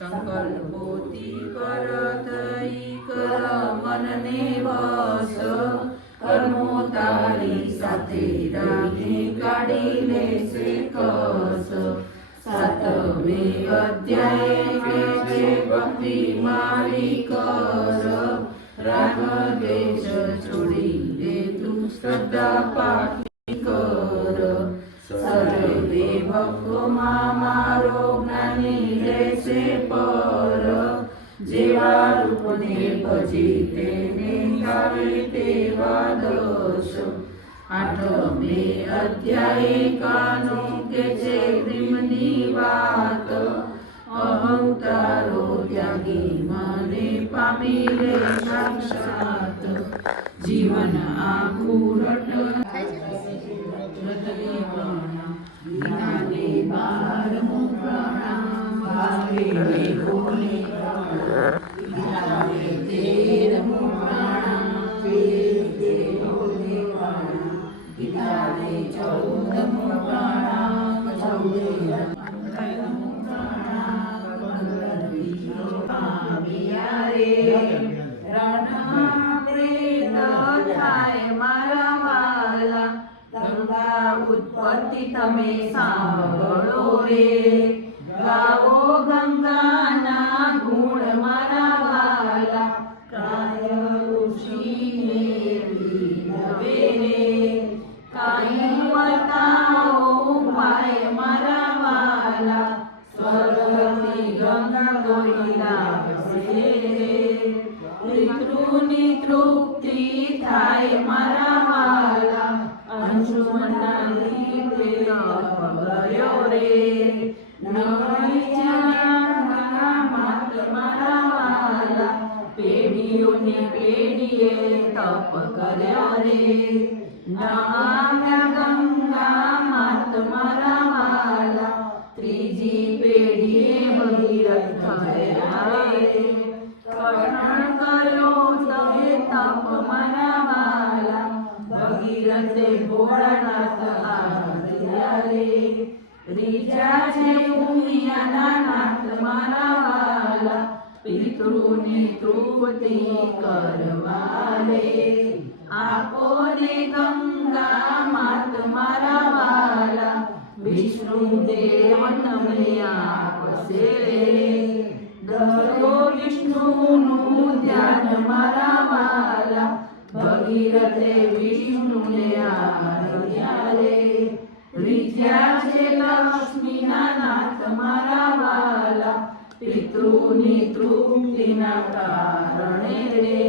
સંકલ્પોથી કરતઈ કર મનને વસ કર્મો તારી સાથે રાખી કાઢી લેશે કસ સાતમે અધ્યાય છે ભક્તિ મારી કર રાગ દેશ છોડી દે તું શ્રદ્ધા પાઠી કર સર્વે ભક્તોમાં મારો જ્ઞાની રહેશે પર જેવા રૂપને ભજી તેને ગાવે તેવા દોષ આઠમે અધ્યાય કાનો કે છે પ્રેમની વાત અહંકારો ત્યાગી મને પામી લે સાક્ષાત જીવન આખું ગીતાને 12મો પ્રણામ ભાવે બોલે ગીતાને 13મો પ્રણામ વેદે બોલે ગીતાને 14મો પ્રણામ 14મો પ્રણામ રે રણામૃત થાય મારા વાલા ગંગા ઉત્પત્તિ તમે સાંભળો રે ગાઓ ગંગાના ગુણ મારા વાલા કાય ઋષિને વિનવે રે કાઈ બતાવો ભાઈ મારા વાલા સ્વર્ગથી ગંગા ગોરીલા વસે રે પિતૃની તૃપ્તિ થાય મારા વાલા અંશુમના લીધે પગર્યો રે નવરીચના માત મારા વાલા પેઢીઓની પેઢીએ તપ કર્યો રે નહામ્યા ગંગા માત મારા વાલા ત્રીજી પેઢીએ ભગીરથ થયા રે કઠણ કર્યો તમે તપ મારા વાલા ભગીરથે ભોળાનાથ આવ્યા રે રીજા છે ભૂમિયાના નાથ મારા વાલા પિતૃની તૃપ્તિ કરવા રે આપો ને ગંગા માત મારા વાલા વિષ્ણુ દેવ તમને આપશે રે ધરો વિષ્ણુનું ધ્યાન મારા વાલા ભગીરથે વિષ્ણુને આરાધ્યા રે રીજ્યા છે લક્ષ્મીના નાથ મારા વાલા પિતૃની તૃપ્તિના કારણે રે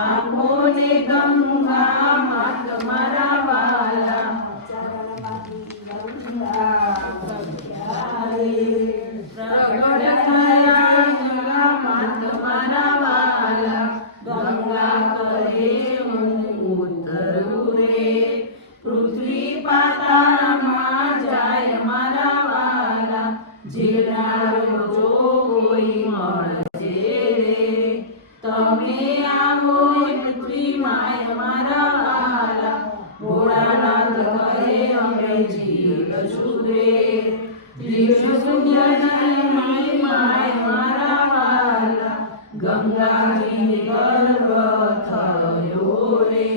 આપો ને ગંગા માત મારા વાલા પ્રગટ થયા ગંગા માત મારા વાલા ગંગા કરે ઉતરું રે પૃથ્વી પાતાળમાં જાય મારા વાલા જીવનારો જો કોઈ મળશે રે તમે આવો પૃથ્વી માય મારા વાલા ભોળાનાથ કહે અમે જીવશું રે ત્રિશુંજય માય મારા વાલા ગંગાજીને ગર્ભ થયો રે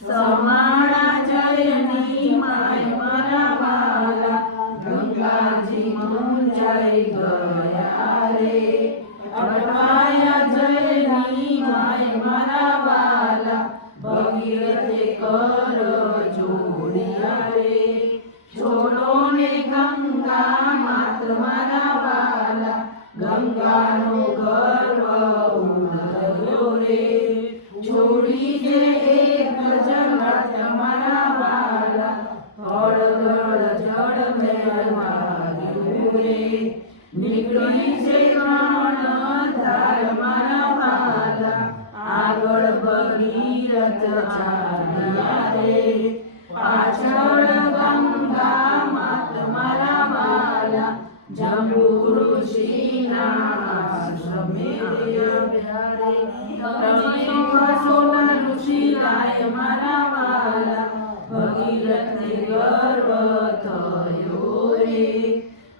સમાણા જયની માય મારા વાલા ગંગાજી મુંજાઈ ગયા રે અટવાયા જયની માય મારા વાલા ભગીરથે કર જોડિયા રે છોડો ને ગંગા માત મારા વાલા ગંગાનો ગર્વ ઉડ્યો રે છોડી દે એક જગત મારા વાલા હળગળ જળ મેળવાયું રે નીકળી છે ત્રણ ધાર મારા વાલા આગળ ભગીરથ ચાલ્યા રે પાછળ ગંગા માત મારા વાલા જંબુ ઋષિના આશ્રમે આવ્યા રે સોના ઋષિ ગાય મારા વાલા ભગીરથને ગર્વ થયો રે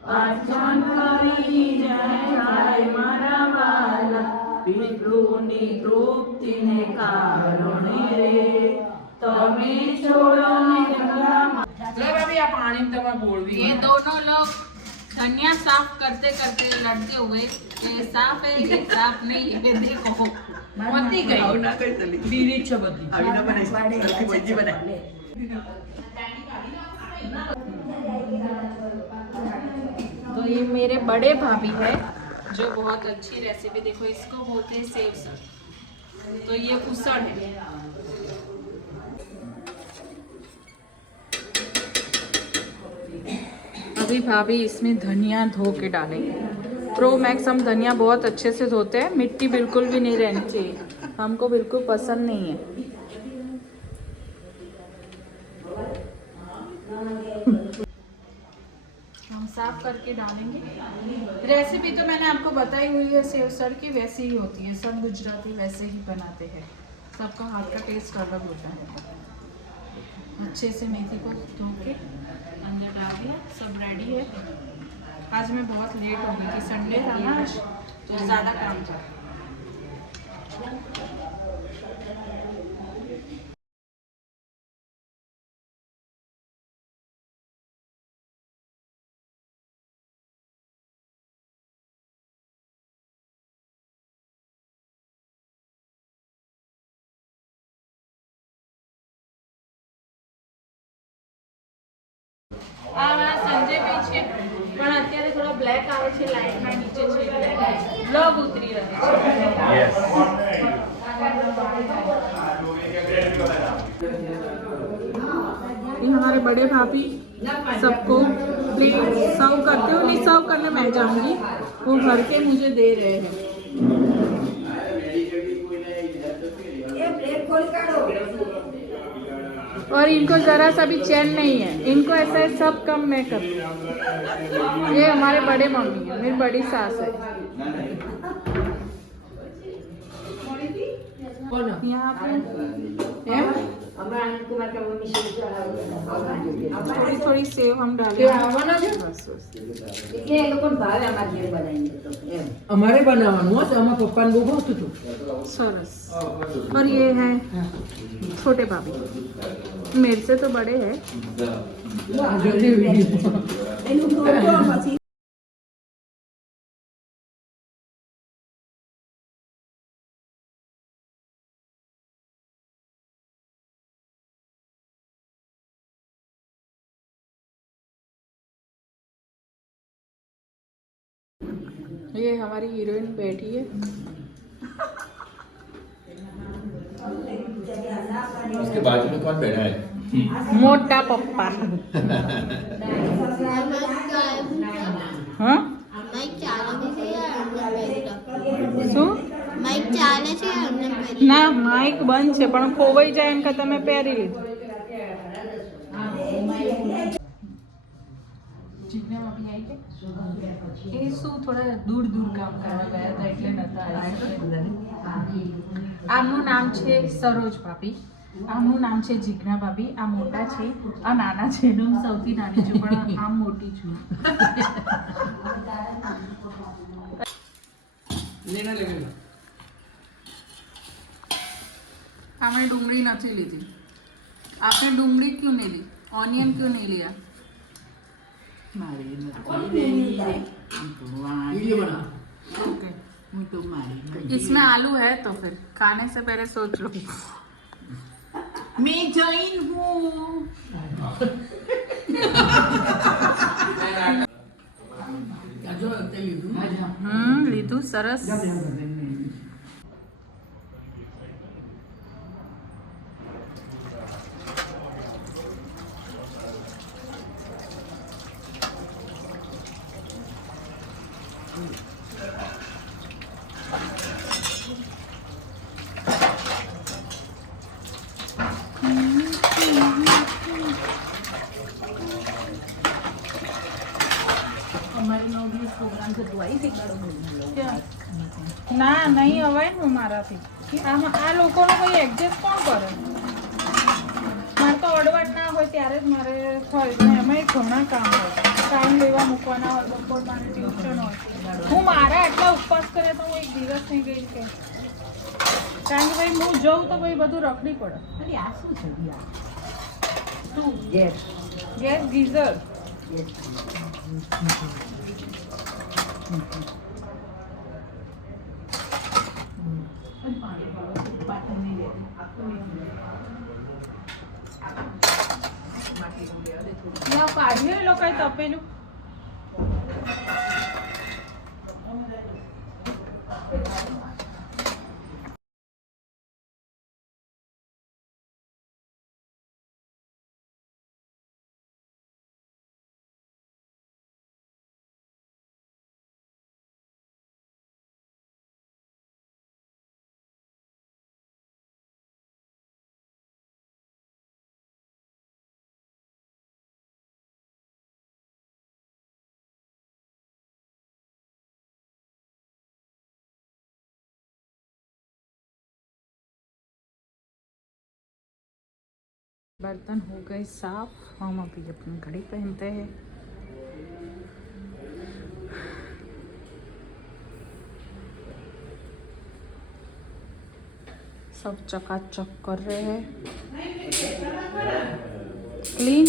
પાચન કરી જાય મારા વાલા પિતૃની તૃપ્તિને કારણે રે તમે છોડો ને ગંગા ये दोनों लोग धनिया साफ करते करते लड़ते हुए ये साफ है ये साफ नहीं है देखो मती गई बीरी छबती तो ये मेरे बड़े भाभी है जो बहुत अच्छी रेसिपी देखो इसको बोलते हैं सेव सर तो ये उसड़ है अभी भाभी इसमें धनिया धो के डालेंगे प्रो मैक्स हम धनिया बहुत अच्छे से धोते हैं मिट्टी बिल्कुल भी नहीं रहनी चाहिए हमको बिल्कुल पसंद नहीं है हम साफ करके डालेंगे रेसिपी तो मैंने आपको बताई हुई है सेव सर की वैसे ही होती है सब गुजराती वैसे ही बनाते हैं सबका हाथ का टेस्ट अलग होता है अच्छे से मेथी को धो के अंदर डाल दिया सब रेडी है आज मैं बहुत लेट हो गई थी संडे था ना आज तो ज़्यादा काम था આ સંજય ભાઈ છે પણ અત્યારે થોડો બ્લેક આવે છે લાઇટમાં નીચે છે બ્લોગ ઉતરી રહ્યો છે हमारे बड़े भाभी सबको प्लीज सर्व करते हो नहीं सर्व करने मैं जाऊंगी वो भर के मुझे दे रहे हैं और इनको जरा सा भी चैन नहीं है इनको ऐसा है सब कम मैं करूँ ये हमारे बड़े मम्मी है मेरी बड़ी सास है यहाँ पे थोड़ी थोड़ी सेव हम डालेंगे અમારે બનાવવાનું હશે અમારા પપ્પાને બહુ ભાવતું હતું सरस और ये है छोटे भाभी मेरे से तो बड़े हैं ये हमारी हीरोइन बैठी है उसके बाजू में कौन बैठा है मोटा पप्पा हाँ શું ના માઇક બંધ છે પણ ખોવાઈ જાય એમ કે તમે પહેરી લીધું જીજ્ઞાભાભી આવી ગયા એ શું થોડા દૂર દૂર કામ કરવા ગયા હતા એટલે નતા આવ્યા આમનું નામ છે સરોજ ભાભી આમનું નામ છે જીજ્ઞા ભાભી આ મોટા છે આ નાના છે હું સૌથી નાની છું પણ આમ મોટી છું हमने डूंगरी नहीं ली थी आपने डूंगरी क्यों नहीं ली ऑनियन क्यों नहीं लिया ओके इसमें आलू है तो फिर खाने से पहले सोच लो मैं जैन हूँ लीधु सरस ના નહીં અવાય ને મારાથી આમાં આ લોકોનો કોઈ એડજસ્ટ કોણ કરે મારે તો અડવડ ના હોય ત્યારે જ મારે થાય ને એમાં ઘણા કામ હોય ટાઈમ લેવા મૂકવાના હોય બપોર મારે ટ્યુશન હોય હું મારા આટલા ઉપવાસ કરે તો હું એક દિવસ નહીં ગઈ કે કારણ કે ભાઈ હું જઉં તો ભાઈ બધું રખડી પડે અરે આ શું છે યાર શું ગેસ ગેસ ગીઝર કાઢ્યું એ લોકોએ તપેલું बर्तन हो गए साफ हम अभी अपनी घड़ी पहनते हैं सब चकाचक कर रहे हैं क्लीन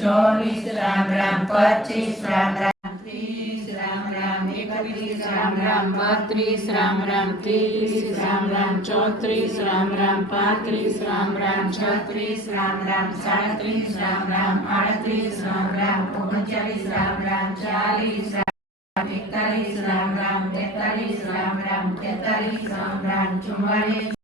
चौबीस राम राम 25 राम राम 30 राम राम 31 राम राम 32 राम राम 33 राम राम 34 राम राम 35 राम राम 36 राम राम 37 राम राम 38 राम राम 39 राम राम 40 राम 41 राम राम 43 राम राम 43 राम राम 44